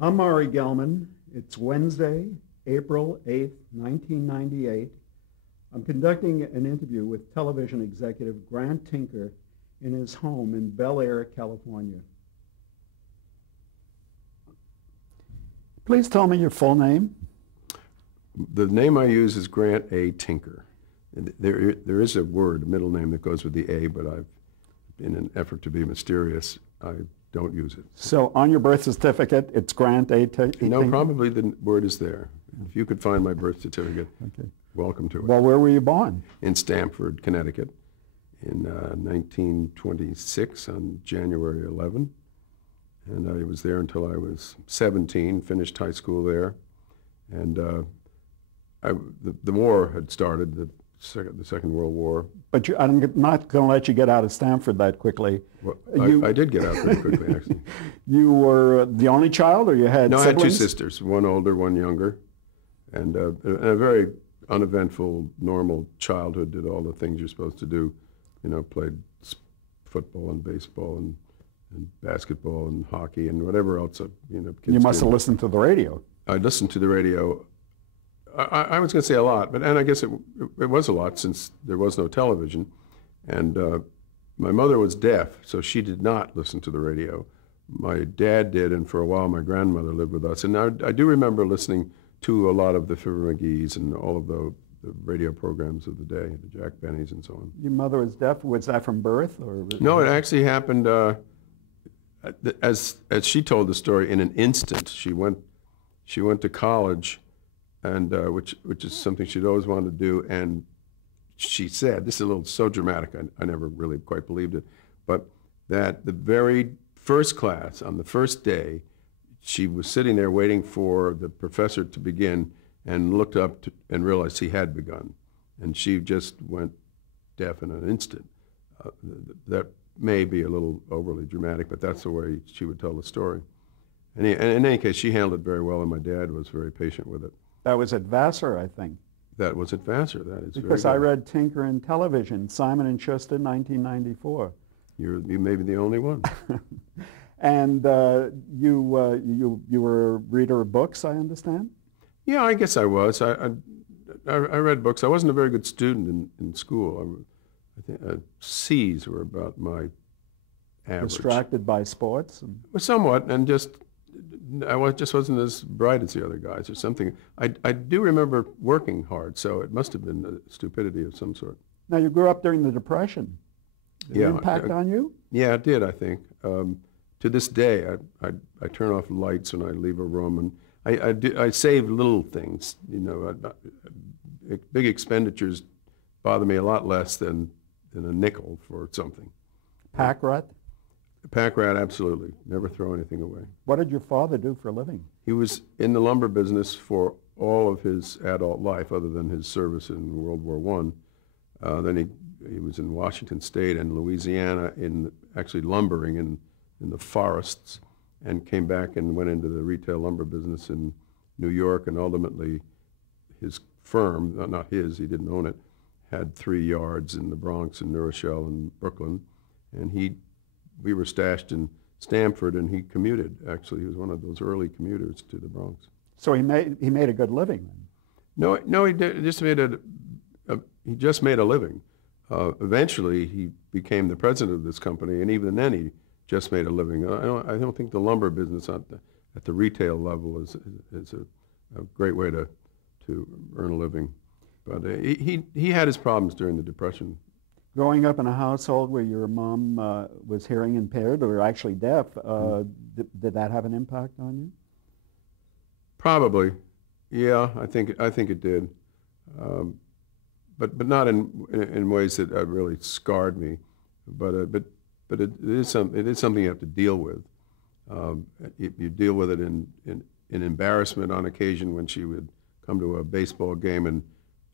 I'm Mari Gelman. It's Wednesday, April 8th, 1998. I'm conducting an interview with television executive Grant Tinker in his home in Bel Air, California. Please tell me your full name. The name I use is Grant A. Tinker. There is a word, a middle name that goes with the A, but in an effort to be mysterious, I don't use it. So on your birth certificate, it's Grant A. Tinker? No, probably the word is there. If you could find my birth certificate, Okay. welcome to it. Well, where were you born? In Stamford, Connecticut, in 1926 on January 11. And I was there until I was 17, finished high school there. And the war had started, the Second World War. But I'm not going to let you get out of Stanford that quickly. Well, I did get out pretty quickly, actually. You were the only child, or you had No, siblings? I had two sisters, one older, one younger. And a very uneventful, normal childhood, did all the things you're supposed to do. You know, played football and baseball and basketball and hockey and whatever else, kids You must do. have listened to the radio. I listened to the radio. I was going to say a lot, and I guess it was a lot since there was no television. And my mother was deaf, so she did not listen to the radio. My dad did, and for a while my grandmother lived with us. And I do remember listening to a lot of the Fibber McGee's and all of the radio programs of the day, the Jack Benny's and so on. Your mother was deaf. Was that from birth, or? No, it actually happened, as she told the story, in an instant. She went to college, and which is something she'd always wanted to do. And she said, this is a little so dramatic, I never really quite believed it, but that the very first class, on the first day, she was sitting there waiting for the professor to begin and looked up and realized he had begun. And she just went deaf in an instant. That may be a little overly dramatic, but that's the way she would tell the story. And in any case, she handled it very well, and my dad was very patient with it. That was at Vassar, I think. That was at Vassar. That is Because very I good. read Tinker in Television, Simon & Schuster, 1994. You may be the only one. And you were a reader of books, I understand? Yeah, I guess I was. I read books. I wasn't a very good student in school. I think C's were about my average. Distracted by sports? Well, somewhat, and just wasn't as bright as the other guys or something. I do remember working hard, so it must have been stupidity of some sort. Now, you grew up during the Depression. Did it impact on you? Yeah, it did, I think. To this day, I turn off lights when I leave a room, and I save little things. Big expenditures bother me a lot less than a nickel for something. Pack rat? Pack rat, absolutely. Never throw anything away. What did your father do for a living? He was in the lumber business for all of his adult life, other than his service in World War I. Then he was in Washington State and Louisiana, actually lumbering in the forests, and came back and went into the retail lumber business in New York, and ultimately his firm, not his, he didn't own it, had 3 yards in the Bronx and New Rochelle and Brooklyn, and we were stashed in Stamford, and he commuted. Actually, he was one of those early commuters to the Bronx. So he made a good living then? No, he just made a living. Eventually, he became the president of this company, and even then, he just made a living. I don't think the lumber business at the retail level is a great way to earn a living. But he had his problems during the Depression. Growing up in a household where your mom was hearing impaired or actually deaf, did that have an impact on you? Probably, yeah. I think it did, but not in ways that really scarred me. But it is something you have to deal with. You deal with it in embarrassment on occasion when she would come to a baseball game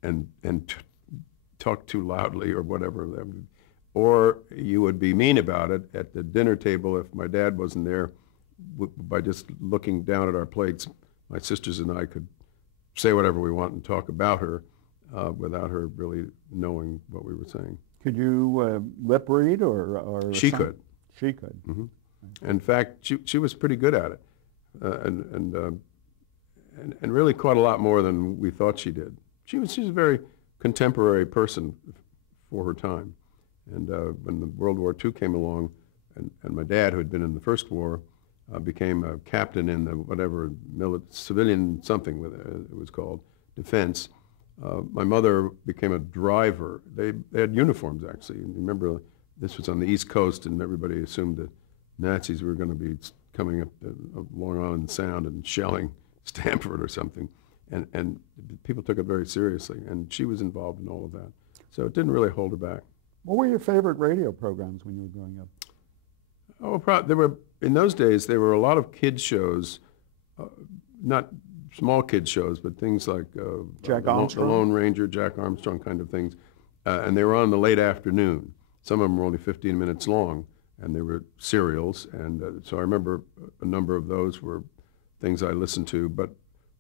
and talk too loudly or whatever. Or you would be mean about it at the dinner table if my dad wasn't there. By just looking down at our plates, my sisters and I could say whatever we want and talk about her without her really knowing what we were saying. Could you lip read or She could. She could. Mm-hmm. In fact, she was pretty good at it. and really caught a lot more than we thought she did. She's a very contemporary person for her time. And when the World War II came along, and my dad, who had been in the First War, became a captain in the whatever civilian something it was called, defense. My mother became a driver. They had uniforms, actually. And remember, this was on the East Coast, and everybody assumed that Nazis were going to be coming up Long Island Sound and shelling Stamford or something. And people took it very seriously, and she was involved in all of that. So it didn't really hold her back. What were your favorite radio programs when you were growing up? Oh, there were, in those days, there were a lot of kids shows, not small kids shows, but things like Jack Armstrong? The Lone Ranger, Jack Armstrong kind of things. And they were on the late afternoon. Some of them were only 15 minutes long, and they were serials. And so I remember a number of those were things I listened to. But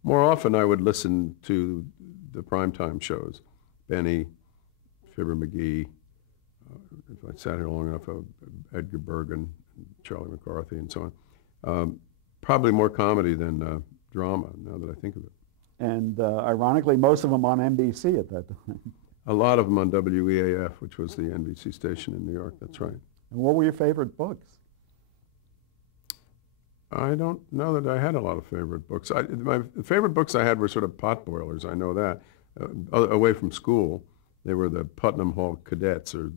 more often I would listen to the primetime shows, Benny, Fibber McGee, if I sat here long enough, Edgar Bergen, Charlie McCarthy, and so on. Probably more comedy than drama, now that I think of it. And ironically, most of them on NBC at that time. A lot of them on WEAF, which was the NBC station in New York, that's right. And what were your favorite books? I don't know that I had a lot of favorite books. My favorite books I had were sort of potboilers, I know that. Away from school, they were the Putnam Hall Cadets, or,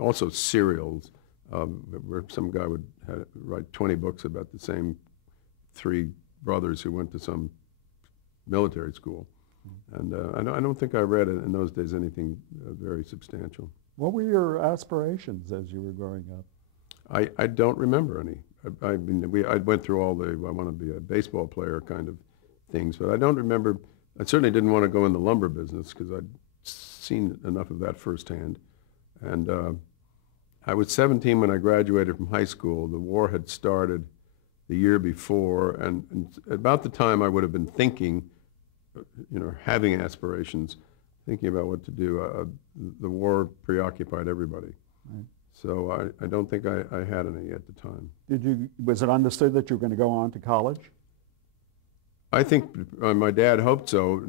also serials, where some guy would write 20 books about the same three brothers who went to some military school. And I don't think I read in those days anything very substantial. What were your aspirations as you were growing up? I don't remember any. I went through all the, I want to be a baseball player kind of things, but I don't remember. I certainly didn't want to go in the lumber business because I'd seen enough of that firsthand. And I was 17 when I graduated from high school. The war had started the year before, and about the time I would have been thinking, having aspirations, thinking about what to do. The war preoccupied everybody. Right. So I don't think I had any at the time. Was it understood that you were going to go on to college? I think my dad hoped so.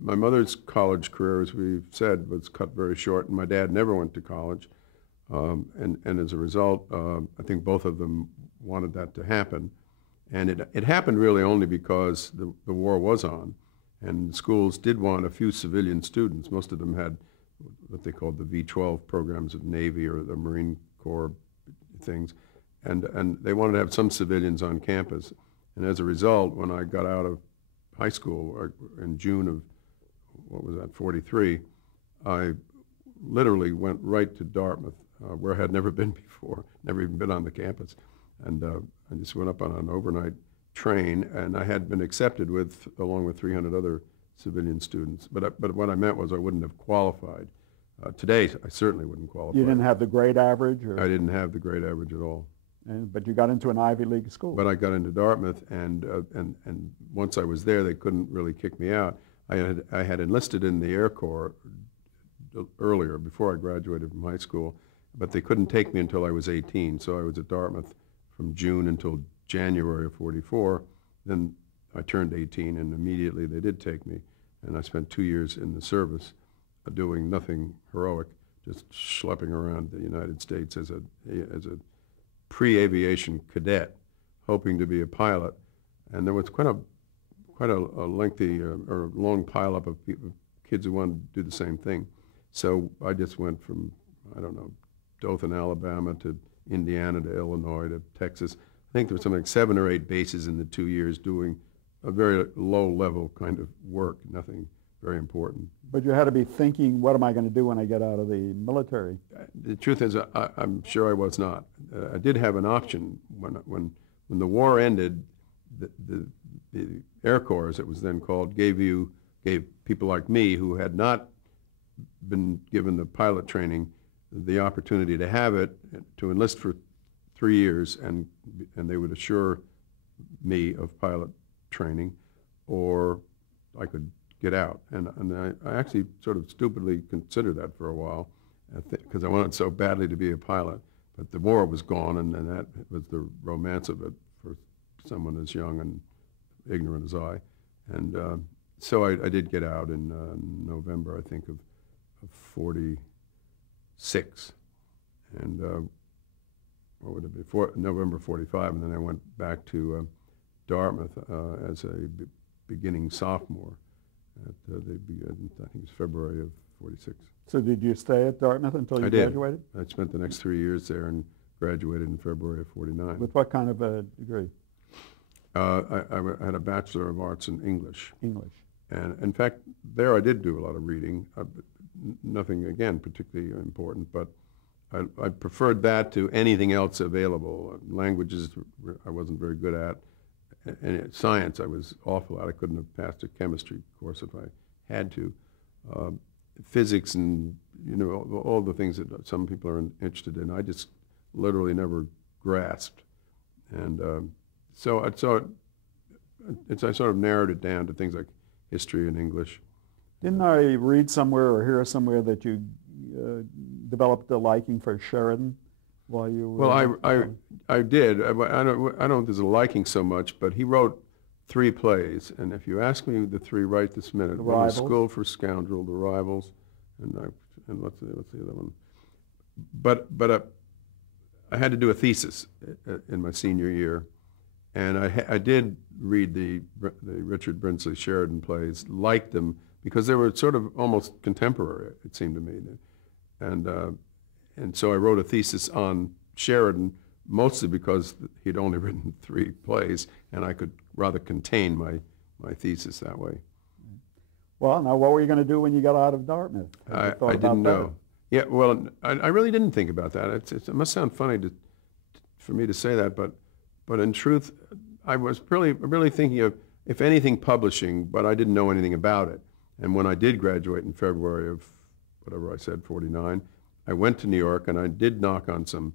My mother's college career, as we've said, was cut very short, and my dad never went to college. And as a result, I think both of them wanted that to happen. And it happened really only because the war was on, and schools did want a few civilian students. Most of them had what they called the V-12 programs of Navy or the Marine Corps things, and they wanted to have some civilians on campus. And as a result, when I got out of high school in June of, 43, I literally went right to Dartmouth, where I had never been before, never even been on the campus. And I just went up on an overnight train, and I had been accepted along with 300 other civilian students. But what I meant was I wouldn't have qualified. Today, I certainly wouldn't qualify. You didn't have the grade average? Or? I didn't have the grade average at all. But you got into an Ivy League school. But I got into Dartmouth, and once I was there, they couldn't really kick me out. I had enlisted in the Air Corps earlier, before I graduated from high school, but they couldn't take me until I was 18. So I was at Dartmouth from June until January of 44. Then I turned 18, and immediately they did take me. And I spent 2 years in the service, doing nothing heroic, just schlepping around the United States as a pre-aviation cadet, hoping to be a pilot. And there was quite a lengthy or long pileup of kids who wanted to do the same thing. So I just went from, Dothan, Alabama to Indiana to Illinois to Texas. I think there was something like 7 or 8 bases in the 2 years doing a very low-level kind of work, nothing very important. But you had to be thinking, what am I going to do when I get out of the military? The truth is, I'm sure I was not. I did have an option. When the war ended, the Air Corps, as it was then called, gave people like me who had not been given the pilot training the opportunity to have it, to enlist for 3 years, and they would assure me of pilot training, or I could get out. And I actually sort of stupidly considered that for a while, because I wanted so badly to be a pilot. But the war was gone, and that was the romance of it for someone as young and ignorant as I. And so I did get out in November, I think, of 46. And what would it be? November 45, and then I went back to Dartmouth as a beginning sophomore. I think it was February of 46. So did you stay at Dartmouth until you graduated? I spent the next 3 years there and graduated in February of 49. With what kind of a degree? I had a Bachelor of Arts in English. English. And in fact, there I did do a lot of reading. Nothing, again, particularly important, but I preferred that to anything else available. Languages I wasn't very good at. And science I was awful at. I couldn't have passed a chemistry course if I had to. Physics and, all the things that some people are interested in, I just literally never grasped. And so I sort of narrowed it down to things like history and English. Didn't I read somewhere or hear somewhere that you developed a liking for Sheridan while you were... Well, I did. I don't know if there's a liking so much, but he wrote 3 plays, and if you ask me the 3 right this minute, one was School for Scoundrel, The Rivals, and what's the other one? But I had to do a thesis in my senior year, and I did read the Richard Brinsley Sheridan plays, liked them, because they were sort of almost contemporary, it seemed to me. And so I wrote a thesis on Sheridan, mostly because he'd only written 3 plays, and I could rather contain my thesis that way. Well, now what were you going to do when you got out of Dartmouth? I didn't know. Yeah, well, I really didn't think about that. It must sound funny for me to say that, but in truth, I was really thinking of, if anything, publishing, but I didn't know anything about it. And when I did graduate in February of, whatever I said, 49, I went to New York and I did knock on some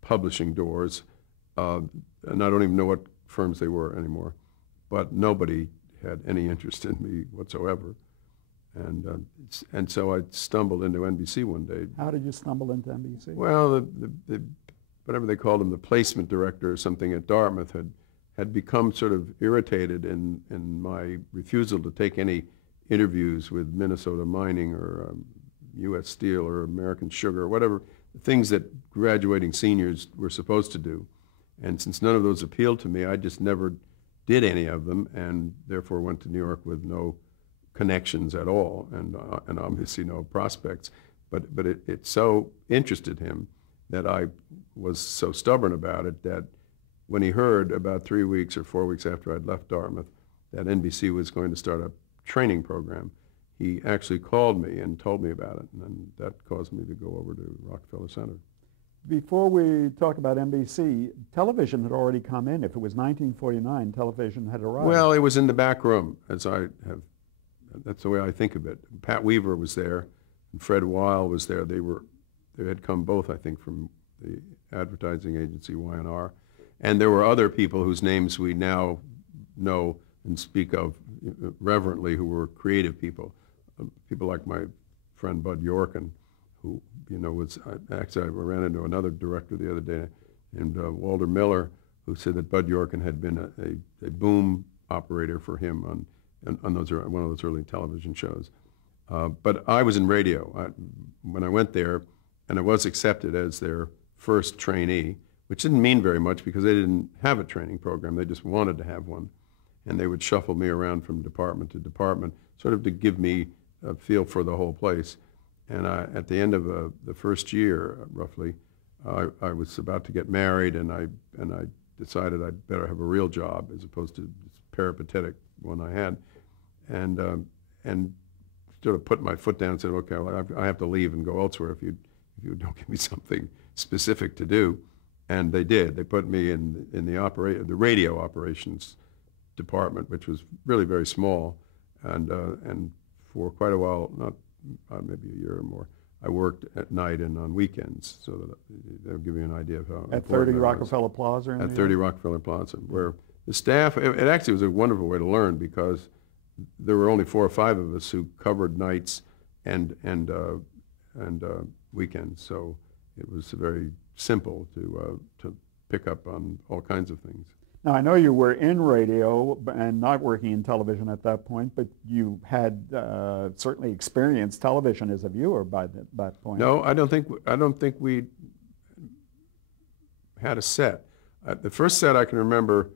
publishing doors, and I don't even know what firms they were anymore, but nobody had any interest in me whatsoever. And so I stumbled into NBC one day. How did you stumble into NBC? Well, the whatever they called him, the placement director or something at Dartmouth had become sort of irritated in my refusal to take any interviews with Minnesota Mining or U.S. Steel or American Sugar or whatever, things that graduating seniors were supposed to do. And since none of those appealed to me, I just never did any of them, and therefore went to New York with no connections at all, and obviously no prospects. But it so interested him that I was so stubborn about it that when he heard about 3 weeks or 4 weeks after I'd left Dartmouth that NBC was going to start a training program, he actually called me and told me about it, and that caused me to go over to Rockefeller Center. Before we talk about NBC, television had already come in. If it was 1949, television had arrived. Well, it was in the back room, that's the way I think of it. Pat Weaver was there, and Fred Weil was there. They had come both, I think, from the advertising agency Y&R. And there were other people whose names we now know and speak of reverently, who were creative people. People like my friend Bud Yorkin, who, was, actually I ran into another director the other day, and Walter Miller, who said that Bud Yorkin had been a boom operator for him on one of those early television shows. But I was in radio when I went there, and I was accepted as their first trainee, which didn't mean very much because they didn't have a training program. They just wanted to have one. And they would shuffle me around from department to department, sort of to give me a feel for the whole place. And at the end of the first year, roughly, I was about to get married, and I decided I'd better have a real job as opposed to this peripatetic one I had, and sort of put my foot down and said, okay, well, I have to leave and go elsewhere if you don't give me something specific to do. And they did. They put me in the radio operations department, which was really very small, and for quite a while, not maybe a year or more, I worked at night and on weekends, so that they'll give you an idea of how at 30 Rockefeller Plaza. At 30 Rockefeller Plaza, where the staff, it actually was a wonderful way to learn because there were only 4 or 5 of us who covered nights and weekends, so it was very simple to pick up on all kinds of things. Now, I know you were in radio and not working in television at that point, but you had certainly experienced television as a viewer by that point. No, I don't think we had a set. The first set I can remember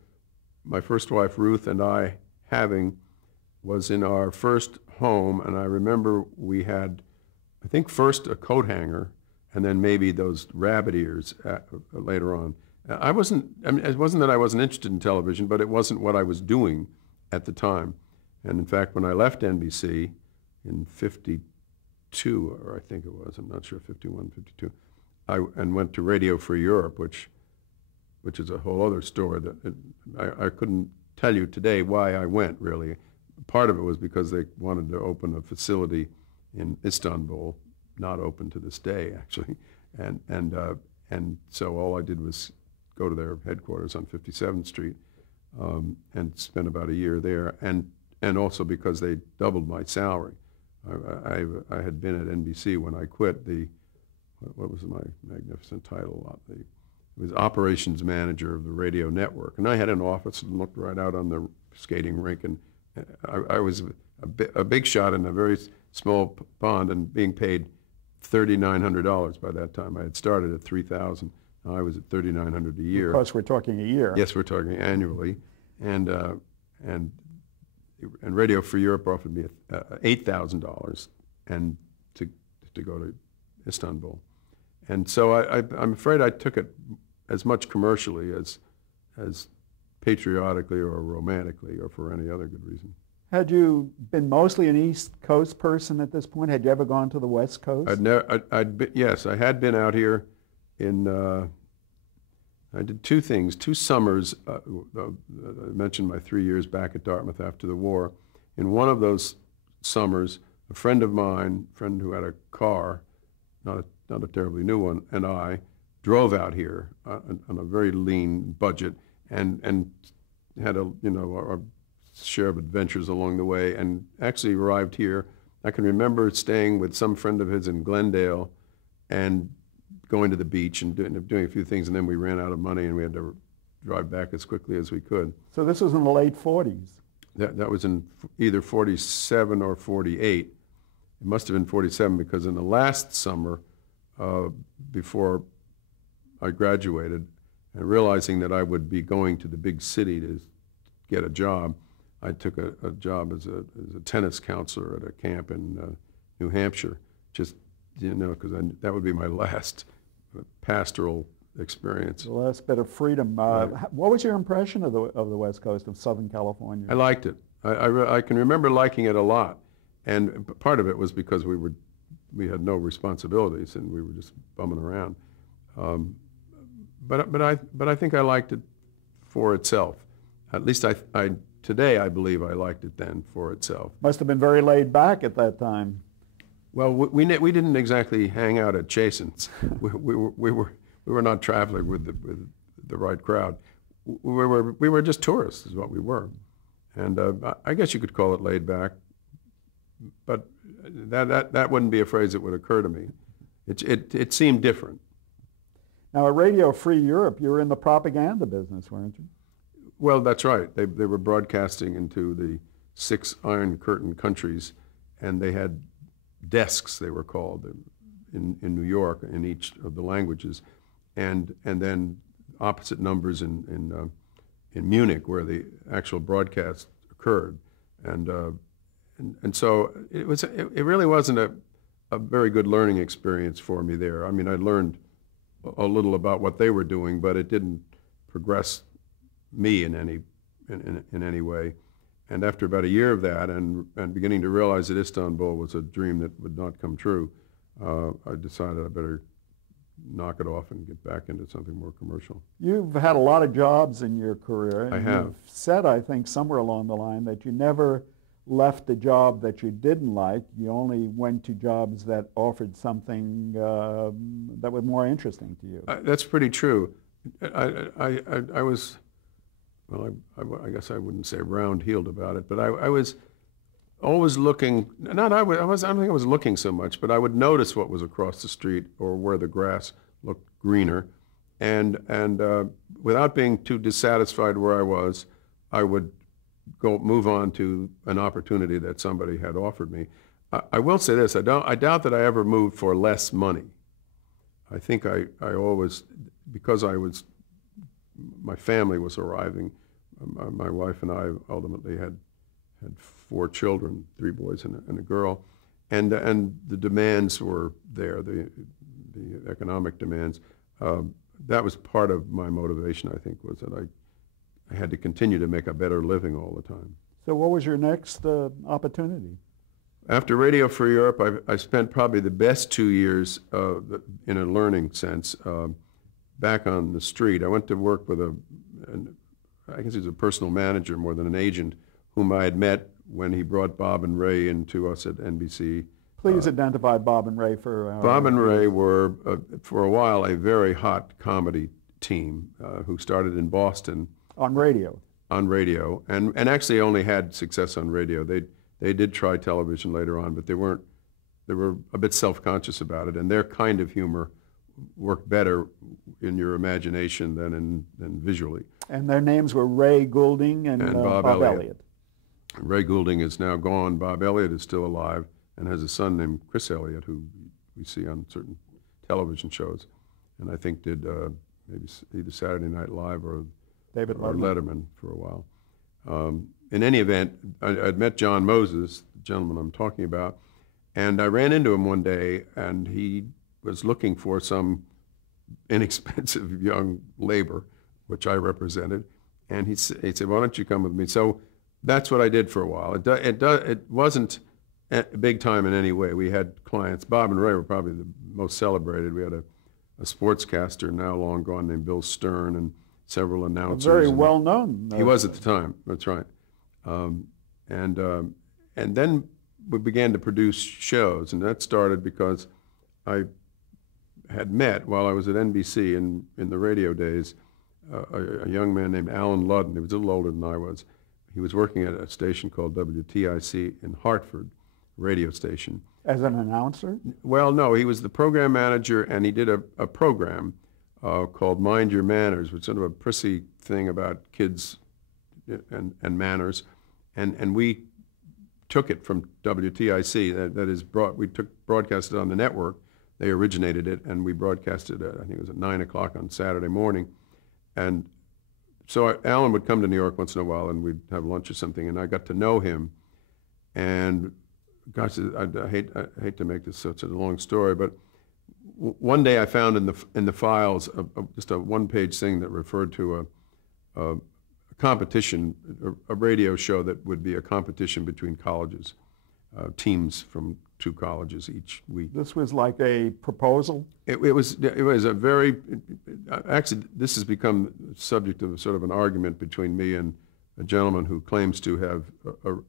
my first wife Ruth and I having was in our first home, and I remember we had, I think, first a coat hanger, and then maybe those rabbit ears later on. I mean, it wasn't that I wasn't interested in television, but it wasn't what I was doing at the time. And in fact, when I left NBC in 52, or I think it was, I'm not sure, 51, 52, and went to Radio Free Europe, which is a whole other story that I couldn't tell you today why I went, really. Part of it was because they wanted to open a facility in Istanbul, not open to this day, actually. And so all I did was go to their headquarters on 57th Street and spend about a year there, and also because they doubled my salary. I had been at NBC when I quit. What was my magnificent title? It was operations manager of the radio network, and I had an office and looked right out on the skating rink, and I was a big shot in a very small pond, and being paid $3,900 by that time. I had started at $3,000. I was at $3,900 a year. Of course, we're talking a year. Yes, we're talking annually, and Radio Free Europe offered me $8,000 and to go to Istanbul, and so I'm afraid I took it as much commercially as patriotically or romantically or for any other good reason. Had you been mostly an East Coast person at this point? Had you ever gone to the West Coast? Yes, I had been out here I did two things, 2 summers. I mentioned my 3 years back at Dartmouth after the war. In one of those summers, a friend of mine, a friend who had a car, not a terribly new one, and I drove out here on a very lean budget and had a share of adventures along the way, and actually arrived here. I can remember staying with some friend of his in Glendale and going to the beach and doing a few things, and then we ran out of money and we had to drive back as quickly as we could. So this was in the late 40s? That was in either 47 or 48. It must have been 47 because in the last summer, before I graduated, and realizing that I would be going to the big city to get a job, I took a job as a tennis counselor at a camp in New Hampshire, just, because that would be my last pastoral experience. The last bit of freedom. What was your impression of the West Coast of Southern California? I liked it. I can remember liking it a lot, and part of it was because we had no responsibilities and we were just bumming around. But I think I liked it for itself. At least today I believe I liked it then for itself. Must have been very laid back at that time. Well, we didn't exactly hang out at Chasen's. We were not traveling with the right crowd. We were just tourists, is what we were, and I guess you could call it laid back. But that wouldn't be a phrase that would occur to me. It seemed different. Now, at Radio Free Europe, you were in the propaganda business, weren't you? Well, that's right. They were broadcasting into the 6 Iron Curtain countries, and they had desks, they were called, in New York in each of the languages, and then opposite numbers in Munich, where the actual broadcast occurred, and so it really wasn't a very good learning experience for me there. I mean, I learned a little about what they were doing, but it didn't progress me in any way. And after about a year of that, and beginning to realize that Istanbul was a dream that would not come true, I decided I better knock it off and get back into something more commercial. You've had a lot of jobs in your career. I have. You've said, I think, somewhere along the line that you never left a job that you didn't like. You only went to jobs that offered something that was more interesting to you. That's pretty true. I was, well, I guess I wouldn't say round-heeled about it, but I was always looking. I don't think I was looking so much, but I would notice what was across the street or where the grass looked greener, and without being too dissatisfied where I was, I would move on to an opportunity that somebody had offered me. I will say this: I doubt that I ever moved for less money. I think I always, because my family was arriving. My wife and I ultimately had 4 children, 3 boys and a girl, and the demands were there, the economic demands. That was part of my motivation, I think, was that I had to continue to make a better living all the time. So what was your next opportunity? After Radio Free Europe, I spent probably the best 2 years in a learning sense back on the street. I went to work with I guess he was a personal manager more than an agent, whom I had met when he brought Bob and Ray into us at NBC. Please identify Bob and Ray for our Bob and Ray were, for a while, a very hot comedy team who started in Boston. On radio. On radio, and actually only had success on radio. They did try television later on, but they were a bit self-conscious about it, and their kind of humor worked better in your imagination than visually. And their names were Ray Goulding and Bob Elliott. Ray Goulding is now gone. Bob Elliott is still alive and has a son named Chris Elliott, who we see on certain television shows, and I think did maybe either Saturday Night Live or Letterman for a while. In any event, I'd met John Moses, the gentleman I'm talking about, and I ran into him one day, and he was looking for some inexpensive young labor, which I represented, and he said, "Why don't you come with me?" So that's what I did for a while. It wasn't big time in any way. We had clients. Bob and Ray were probably the most celebrated. We had a sportscaster now long gone named Bill Stern, and several announcers. Very well known. He was at the time. That's right. And then we began to produce shows, and that started because I had met, while I was at NBC in the radio days, a young man named Alan Ludden. He was a little older than I was. He was working at a station called WTIC in Hartford, radio station. As an announcer? Well, no, he was the program manager, and he did a program called Mind Your Manners, which is sort of a prissy thing about kids and manners. And we took it from WTIC, that is, we broadcast it on the network. They originated it, and we broadcasted it, I think it was at 9 o'clock on Saturday morning. And so Alan would come to New York once in a while, and we'd have lunch or something, and I got to know him. And gosh, I hate to make this such a long story, but one day I found in the files just a one-page thing that referred to a competition, a radio show that would be a competition between colleges, teams from 2 colleges each week. This was like a proposal? It was a very, actually this has become subject of sort of an argument between me and a gentleman who claims to have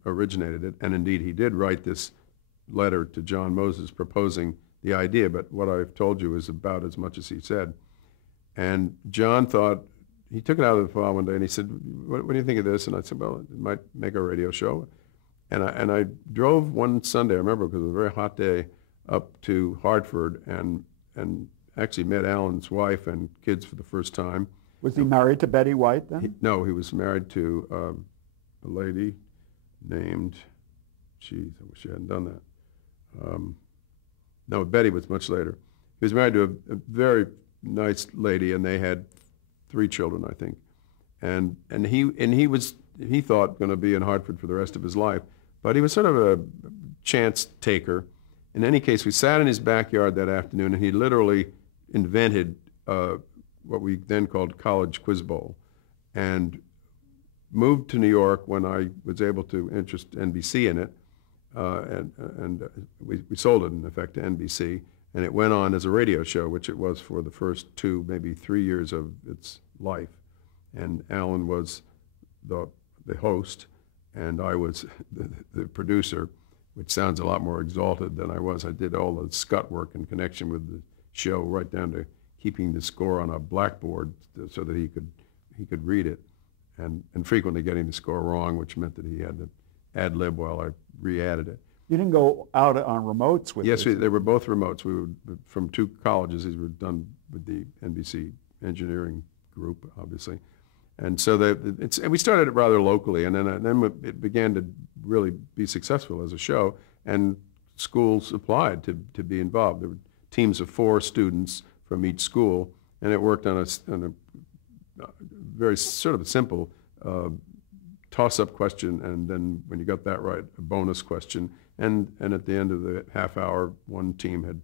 originated it, and indeed he did write this letter to John Moses proposing the idea, but what I've told you is about as much as he said. And John thought, he took it out of the file one day and he said, what do you think of this? And I said, well, it might make a radio show. And I drove one Sunday, I remember, because it was a very hot day, up to Hartford and actually met Alan's wife and kids for the first time. Was he married to Betty White then? No, he was married to a lady named, geez, I wish I hadn't done that. No, Betty was much later. He was married to a very nice lady, and they had 3 children, I think. And he thought going to be in Hartford for the rest of his life, but he was sort of a chance taker. In any case, we sat in his backyard that afternoon, and he literally invented what we then called College Quiz Bowl, and moved to New York when I was able to interest NBC in it. We sold it, in effect, to NBC, and it went on as a radio show, which it was for the first 2, maybe 3 years of its life. And Alan was the host, and I was the producer, which sounds a lot more exalted than I was. I did all the scut work in connection with the show, right down to keeping the score on a blackboard so that he could read it, and frequently getting the score wrong, which meant that he had to ad lib while I re-added it. You didn't go out on remotes with Yes, this? they were both remotes. We were from 2 colleges. These were done with the NBC engineering group, obviously. And so and we started it rather locally, and then it began to really be successful as a show, and schools applied to be involved. There were teams of 4 students from each school, and it worked on a very sort of a simple toss-up question, and then when you got that right, a bonus question, and at the end of the half hour, one team had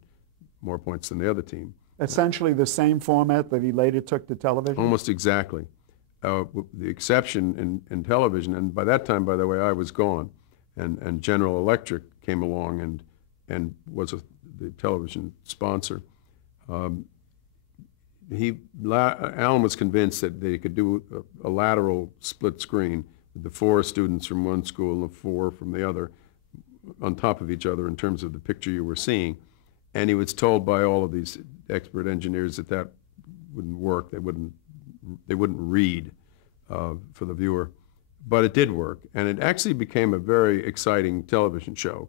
more points than the other team. Essentially the same format that he later took to television? Almost exactly. The exception in television, and by that time, by the way, I was gone, and General Electric came along and was the television sponsor. Alan was convinced that they could do a lateral split screen with the 4 students from one school and the 4 from the other on top of each other in terms of the picture you were seeing. And he was told by all of these expert engineers that wouldn't work. They wouldn't read for the viewer. But it did work, and it actually became a very exciting television show.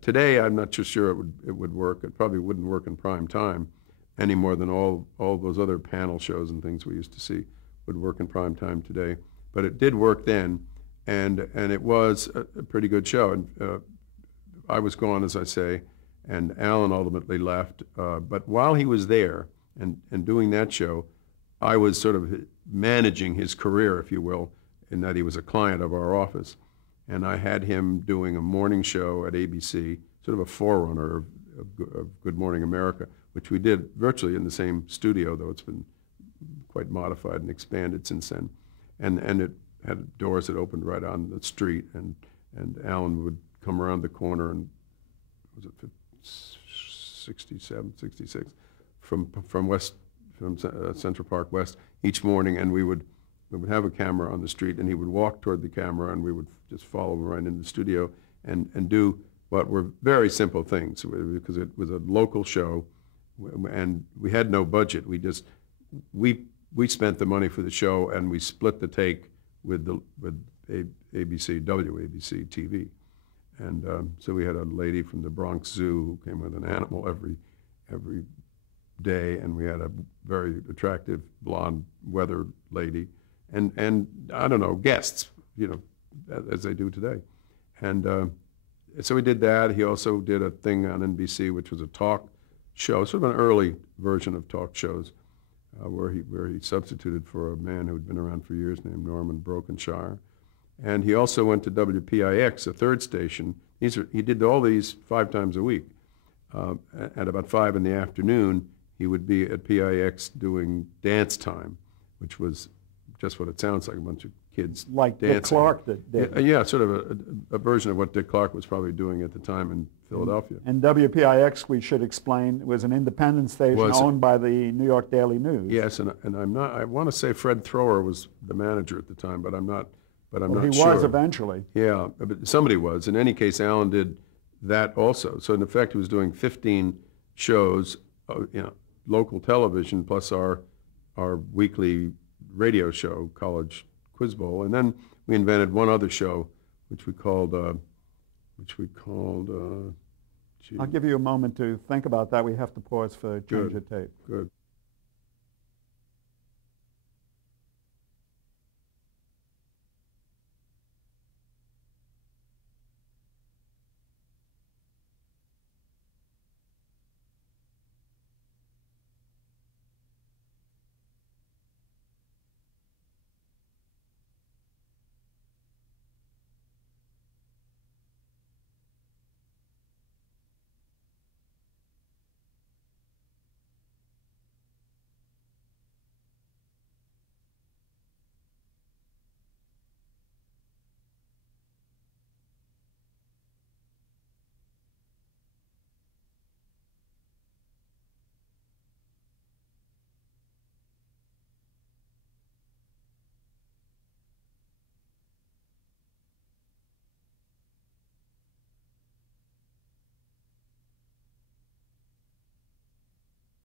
Today, I'm not too sure it would work. It probably wouldn't work in prime time any more than all those other panel shows and things we used to see would work in prime time today. But it did work then, and it was a pretty good show. And I was gone, as I say, and Alan ultimately left. But while he was there and doing that show, I was sort of managing his career, if you will, in that he was a client of our office. And I had him doing a morning show at ABC, sort of a forerunner of Good Morning America, which we did virtually in the same studio, though it's been quite modified and expanded since then. And it had doors that opened right on the street, and Alan would come around the corner, and was it 67, 66, from Central Park West each morning, and we would have a camera on the street, and he would walk toward the camera, and we would just follow him right into the studio and do what were very simple things, because it was a local show, and we had no budget. We spent the money for the show, and we split the take with ABC, WABC TV. And so we had a lady from the Bronx Zoo who came with an animal every day, and we had a very attractive blonde weather lady, and I don't know, guests, as they do today. And so we did that. He also did a thing on NBC, which was a talk show, sort of an early version of talk shows, where he substituted for a man who had been around for years named Norman Brokenshire. And he also went to WPIX, a third station. He did all these 5 times a week. At about 5 in the afternoon, he would be at PIX doing Dance Time, which was just what it sounds like, a bunch of kids like dancing. Dick Clark did. Yeah, sort of a version of what Dick Clark was probably doing at the time in Philadelphia. And WPIX, we should explain, was an independent station owned by the New York Daily News. Yes, and I want to say Fred Thrower was the manager at the time, but I'm not He sure. was eventually. Yeah, but somebody was. In any case, Alan did that also. So in effect, he was doing 15 shows, local television, plus our weekly radio show, College Quiz Bowl, and then we invented one other show, which we called. I'll give you a moment to think about that. We have to pause for change of tape. Good.